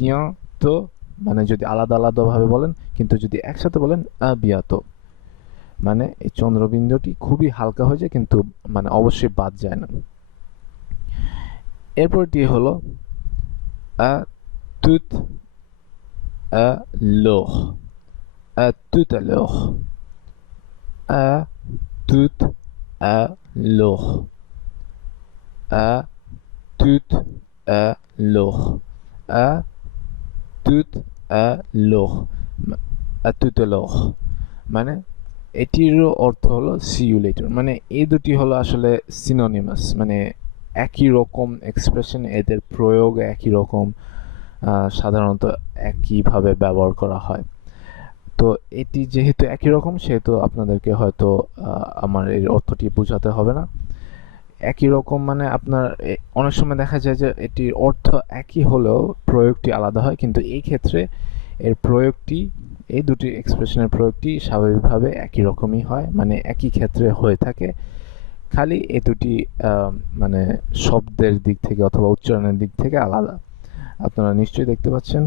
বিয়াতো মানে যদি আলাদা আলাদাভাবে বলেন কিন্তু যদি একসাথে বলেন আবিয়াতো মানে এই চন্দ্রবিন্দুটি খুবই হালকা হয়ে যায় কিন্তু মানে অবশ্যই বাদ যায় না। এরপরটি হলো আ তুত আ লোহ আ তুত আ লোহ আ তুত আ লোহ আ তুত আ লোহ আ তুত আ লোহ তুত লোহ মানে এটিরও অর্থ হলো সি ইউ লেটার মানে এই দুটি হলো আসলে সিনোনিমাস মানে একই রকম এক্সপ্রেশন এদের প্রয়োগ একই রকম সাধারণত একইভাবে ব্যবহার করা হয়। তো এটি যেহেতু একই রকম, সেহেতু আপনাদেরকে হয়তো আমার এর অর্থটি বোঝাতে হবে না। একই রকম মানে আপনার অনেক সময় দেখা যায় যে এটির অর্থ একই হলেও প্রয়োগটি আলাদা হয়, কিন্তু এই ক্ষেত্রে এর প্রয়োগটি, এই দুটি এক্সপ্রেশনের প্রয়োগটি স্বাভাবিকভাবে একই রকমই হয় মানে একই ক্ষেত্রে হয়ে থাকে। খালি এ দুটি মানে শব্দের দিক থেকে অথবা উচ্চারণের দিক থেকে আলাদা। আপনারা নিশ্চয়ই দেখতে পাচ্ছেন,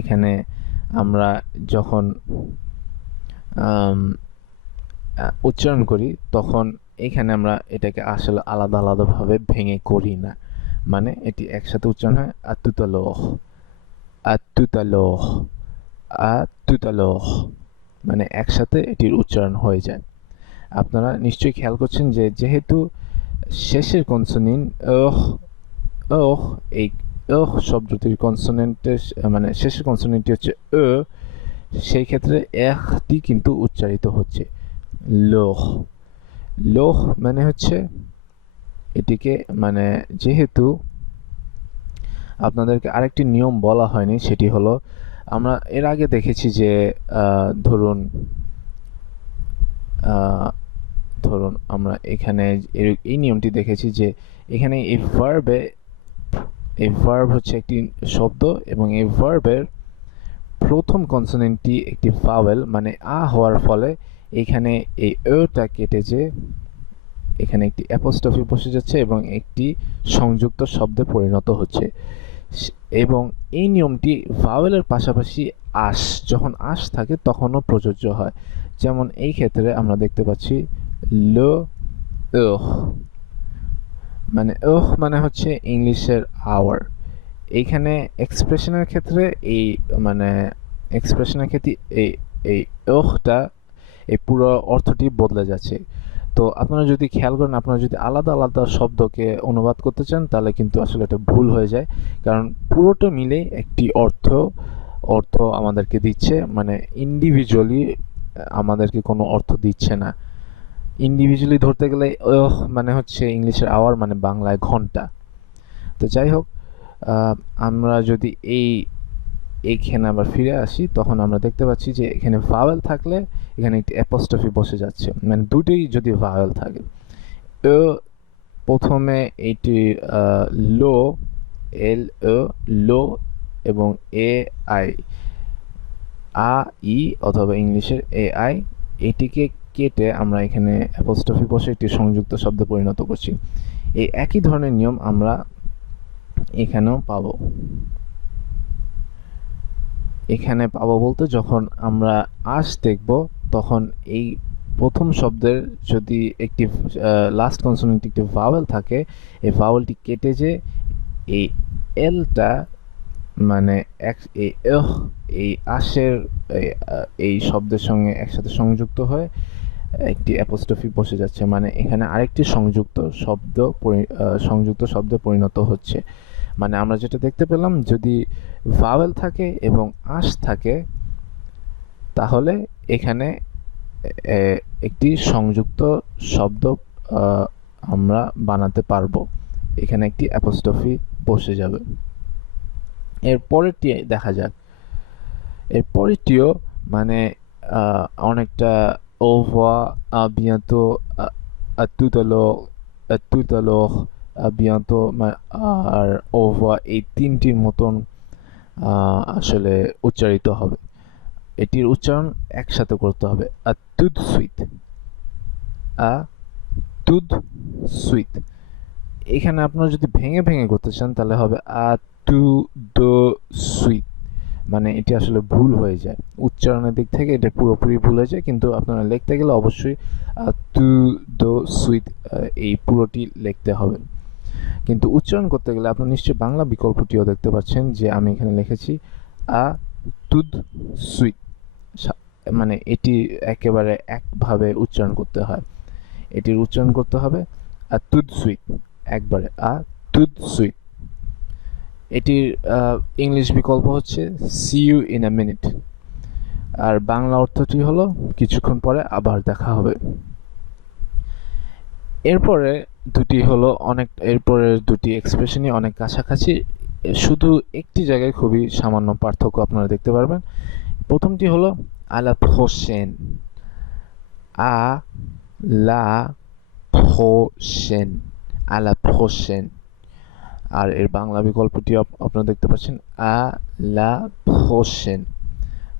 এখানে আমরা যখন উচ্চারণ করি, তখন এখানে আমরা এটাকে আসলে আলাদা আলাদাভাবে ভেঙে করি না। মানে এটি একসাথে উচ্চারণ হয় আতুতালোহ আতুতালোহ আতুতালোহ মানে একসাথে এটির উচ্চারণ হয়ে যায়। আপনারা নিশ্চয়ই খেয়াল করছেন যে যেহেতু শেষের কনসোনিন ওহ ওহ এই ওহ শব্দটির কনসোনেন্টের মানে শেষের কনসোনেন্টটি হচ্ছে ও সেই ক্ষেত্রে একটি কিন্তু উচ্চারিত হচ্ছে, লোহ লোহ মানে হচ্ছে এটিকে মানে যেহেতু আপনাদেরকে আরেকটি নিয়ম বলা হয়নি, সেটি হলো আমরা এর আগে দেখেছি যে ধরুন ধরুন আমরা এখানে এই নিয়মটি দেখেছি যে এখানে এই ভার্বে এই ভার্ব হচ্ছে একটি শব্দ এবং এই ভার্বের প্রথম কনসোনেন্টটি একটি ভাওয়েল মানে আ হওয়ার ফলে এখানে এই ওটা কেটে যে এখানে একটি অ্যাপোস্টফি বসে যাচ্ছে এবং একটি সংযুক্ত শব্দে পরিণত হচ্ছে। এবং এই নিয়মটি ভাওয়েলের পাশাপাশি আশ, যখন আশ থাকে তখনও প্রযোজ্য হয়। যেমন এই ক্ষেত্রে আমরা দেখতে পাচ্ছি লো মানে ওহ মানে হচ্ছে ইংলিশের আওয়ার। এইখানে এক্সপ্রেশনের ক্ষেত্রে এই মানে এক্সপ্রেশনের ক্ষেত্রে এই এই ওহটা এই পুরো অর্থটি বদলে যাচ্ছে। তো আপনারা যদি খেয়াল করেন, আপনারা যদি আলাদা আলাদা শব্দকে অনুবাদ করতে চান, তাহলে কিন্তু আসলে এটা ভুল হয়ে যায়। কারণ পুরোটা মিলে একটি অর্থ অর্থ আমাদেরকে দিচ্ছে মানে ইন্ডিভিজুয়ালি আমাদেরকে কোনো অর্থ দিচ্ছে না। ইন্ডিভিজুয়ালি ধরতে গেলে মানে হচ্ছে ইংলিশের আওয়ার মানে বাংলায় ঘণ্টা। তো যাই হোক আমরা যদি এই এইখানে আবার ফিরে আসি, তখন আমরা দেখতে পাচ্ছি যে এখানে ভাওয়েল থাকলে এখানে একটি অ্যাপোস্টফি বসে যাচ্ছে। মানে দুটোই যদি ভাওয়েল থাকে। প্রথমে এইটি লো, এল ও লো এবং এ, আই। আ, ই অথবা ইংলিশের এ, আই, এটিকে কেটে আমরা এখানে অ্যাপোস্টফি বসে একটি সংযুক্ত শব্দে পরিণত করছি। এই একই ধরনের নিয়ম আমরা এখানেও পাবো। এখানে পাবো বলতে যখন আমরা আশ দেখব, তখন এই প্রথম শব্দের যদি একটি লাস্ট কনসোনেন্ট একটি ভাওয়েল থাকে, এই ভাওয়েলটি কেটে যে এই এলটা মানে এক, এই এই আশের, এই শব্দের সঙ্গে একসাথে সংযুক্ত হয়ে, একটি অ্যাপোস্টফি বসে যাচ্ছে। মানে এখানে আরেকটি সংযুক্ত শব্দ সংযুক্ত শব্দে পরিণত হচ্ছে। মানে আমরা যেটা দেখতে পেলাম, যদি ভাওয়েল থাকে এবং আশ থাকে, তাহলে এখানে একটি সংযুক্ত শব্দ আমরা বানাতে পারব। এখানে একটি অ্যাপোস্টফি বসে যাবে। এর পরেরটি দেখা যাক। এর পরেরটিও মানে অনেকটা ওভা bientôt à l'heure bientôt আর ওভা এই তিনটির মতন আসলে উচ্চারিত হবে। এটির উচ্চারণ একসাথে করতে হবে। আ তুদ সুইট আ তুদ সুইট এখানে আপনারা যদি ভেঙে ভেঙে করতে চান, তাহলে হবে আ টু দ্য সুইট মানে এটি আসলে ভুল হয়ে যায়। উচ্চারণের দিক থেকে এটা পুরোপুরি ভুল হয়ে যায়, কিন্তু আপনারা লিখতে গেলে অবশ্যই টু দ্য সুইট এই পুরোটি লিখতে হবে। কিন্তু উচ্চারণ করতে গেলে আপনার নিশ্চয়ই বাংলা বিকল্পটিও দেখতে পাচ্ছেন যে আমি এখানে লিখেছি, আ তুদ সুইট মানে এটি একেবারে একভাবে উচ্চারণ করতে হয়। এটির উচ্চারণ করতে হবে, আ তুদ সুইট একবারে, আ তুদ সুইট এটির ইংলিশ বিকল্প হচ্ছে, see you in a minute আর বাংলা অর্থটি হলো, কিছুক্ষণ পরে আবার দেখা হবে এরপরে দুটি হলো অনেক, এরপরের দুটি এক্সপ্রেশনই অনেক কাছাকাছি। শুধু একটি জায়গায় খুবই সামান্য পার্থক্য আপনারা দেখতে পারবেন। প্রথমটি হলো, আলা হোসেন। আ, লা, হোসেন। আলা হোসেন। আর এর বাংলা বিকল্পটি আপনারা দেখতে পাচ্ছেন, আ, লা, হোসেন।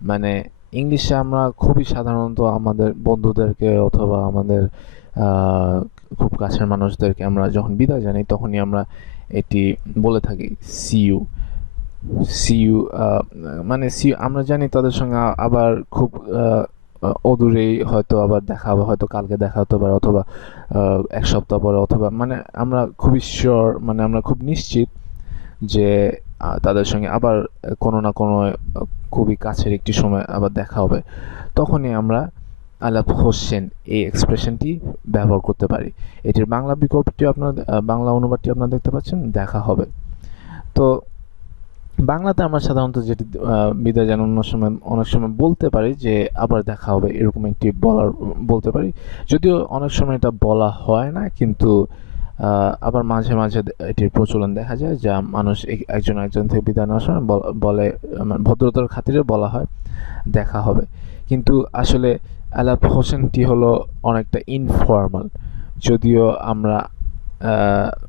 মানে ইংলিশে আমরা খুবই সাধারণত আমাদের বন্ধুদেরকে অথবা আমাদের খুব কাছের মানুষদেরকে আমরা যখন বিদায় জানাই, তখনই আমরা এটি বলে থাকি সিইউ সিইউ মানে সি আমরা জানি তাদের সঙ্গে আবার খুব অদূরেই হয়তো আবার দেখা হবে, হয়তো কালকে দেখা হতে পারে অথবা এক সপ্তাহ পরে অথবা মানে আমরা খুবই শিওর মানে আমরা খুব নিশ্চিত যে তাদের সঙ্গে আবার কোনো না কোনো খুবই কাছের একটি সময় আবার দেখা হবে। তখনই আমরা আলাপ হোসেন এই এক্সপ্রেশনটি ব্যবহার করতে পারি। এটির বাংলা বিকল্পটি আপনার বাংলা অনুবাদটি আপনারা দেখতে পাচ্ছেন, দেখা হবে। তো বাংলাতে আমরা সাধারণত যেটি বিদায় জানানোর সময়, অনেক সময় বলতে পারি যে আবার দেখা হবে, এরকম একটি বলার, বলতে পারি। যদিও অনেক সময় এটা বলা হয় না, কিন্তু আবার মাঝে মাঝে এটির প্রচলন দেখা যায়, যা মানুষ একজন একজন থেকে বিদায় নেওয়ার সময় বলে ভদ্রতার খাতিরে বলা হয়, দেখা হবে। কিন্তু আসলে আলাপ হোসেনটি হলো অনেকটা ইনফর্মাল যদিও আমরা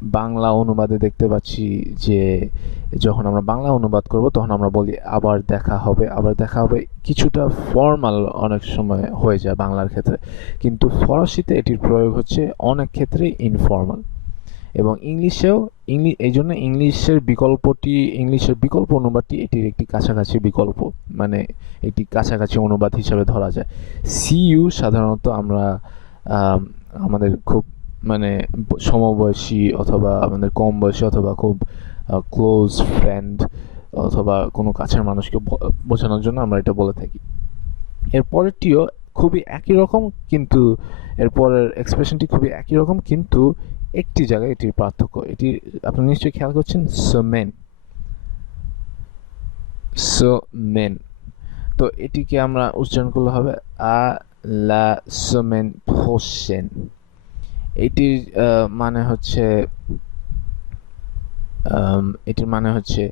বাংলা অনুবাদে দেখতে পাচ্ছি যে যখন আমরা বাংলা অনুবাদ করব, তখন আমরা বলি আবার দেখা হবে, আবার দেখা হবে। কিছুটা ফর্মাল অনেক সময় হয়ে যায় বাংলার ক্ষেত্রে। কিন্তু ফরাসিতে এটির প্রয়োগ হচ্ছে অনেক ক্ষেত্রেই ইনফর্মাল এবং ইংলিশেও ইংলিশ এই জন্য ইংলিশের বিকল্পটি, ইংলিশের বিকল্প অনুবাদটি এটির একটি কাছাকাছি বিকল্প মানে একটি কাছাকাছি অনুবাদ হিসাবে ধরা যায়। সিইউ সাধারণত আমরা আমাদের খুব মানে সমবয়সী অথবা আমাদের কম বয়সী অথবা খুব ক্লোজ ফ্রেন্ড অথবা কোনো কাছের মানুষকে বোঝানোর জন্য আমরা এটা বলে থাকি। এর পরেরটিও খুবই একই রকম, কিন্তু এরপরের এক্সপ্রেশনটি খুবই একই রকম, কিন্তু একটি জায়গায় এটির পার্থক্য, এটি আপনি নিশ্চয়ই খেয়াল করছেন সোমেন সোমেন তো এটিকে আমরা উচ্চারণ করলে হবে আ লা সোমেন হোসেন এটির মানে হচ্ছে এটির মানে হচ্ছে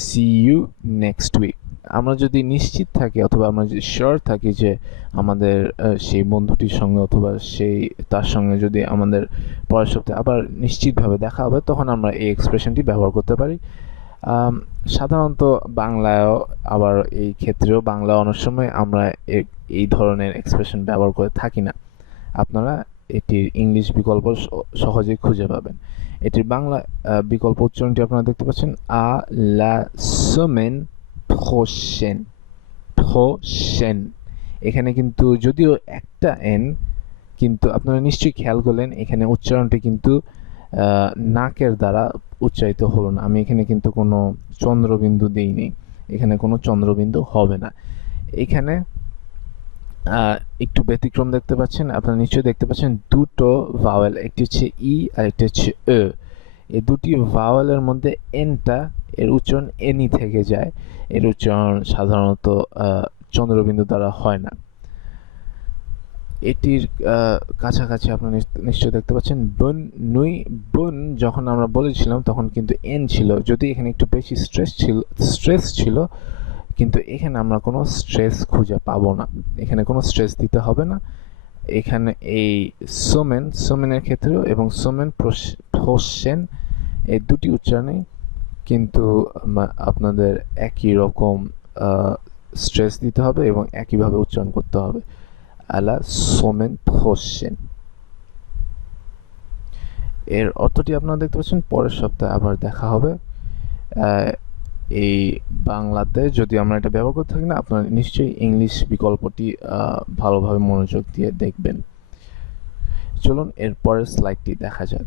সি ইউ নেক্সট উইক আমরা যদি নিশ্চিত থাকি অথবা আমরা যদি শিওর থাকি যে আমাদের সেই বন্ধুটির সঙ্গে অথবা সেই, তার সঙ্গে যদি আমাদের পরের সপ্তাহে আবার নিশ্চিতভাবে দেখা হবে, তখন আমরা এই এক্সপ্রেশনটি ব্যবহার করতে পারি। সাধারণত বাংলায়ও আবার এই ক্ষেত্রেও বাংলা অনেক সময় আমরা এই ধরনের এক্সপ্রেশন ব্যবহার করে থাকি না। আপনারা এটির ইংলিশ বিকল্প সহজেই খুঁজে পাবেন। এটির বাংলা বিকল্প উচ্চারণটি আপনারা দেখতে পাচ্ছেন, আ, লা সোমেন প্রোশেন প্রোশেন এখানে কিন্তু যদিও একটা এন কিন্তু আপনারা নিশ্চয়ই খেয়াল করলেন, এখানে উচ্চারণটি কিন্তু নাকের দ্বারা উচ্চারিত হলো না। আমি এখানে কিন্তু কোনো চন্দ্রবিন্দু দিইনি। এখানে কোনো চন্দ্রবিন্দু হবে না। এখানে একটু ব্যতিক্রম দেখতে পাচ্ছেন। আপনারা নিশ্চয়ই দেখতে পাচ্ছেন দুটো ভাওয়েল একটি হচ্ছে ই আর একটি হচ্ছে এ এই দুটি ভাওয়েলের মধ্যে এনটা এর উচ্চারণ এনি থেকে যায়। এর উচ্চারণ সাধারণত চন্দ্রবিন্দু দ্বারা হয় না। এটির কাছাকাছি আপনারা নিশ্চয়ই দেখতে পাচ্ছেন, বন, নুই, বন যখন আমরা বলেছিলাম তখন কিন্তু এন ছিল। যদি এখানে একটু বেশি স্ট্রেস ছিল স্ট্রেস ছিল, কিন্তু এখানে আমরা কোনো স্ট্রেস খুঁজে পাবো না। এখানে কোনো স্ট্রেস দিতে হবে না। এখানে এই সোমেন, সোমেনের ক্ষেত্রেও এবং সোমেন প্রোসেন এই দুটি উচ্চারণে কিন্তু আপনাদের একই রকম স্ট্রেস দিতে হবে এবং একইভাবে উচ্চারণ করতে হবে। আলা সোমেন হোসেন এর অর্থটি আপনারা দেখতে পাচ্ছেন, পরের সপ্তাহে আবার দেখা হবে। এই বাংলাতে যদি আমরা এটা ব্যবহার করতে থাকি না, আপনারা নিশ্চয়ই ইংলিশ বিকল্পটি ভালোভাবে মনোযোগ দিয়ে দেখবেন। চলুন, এর পরের স্লাইডটি দেখা যাক।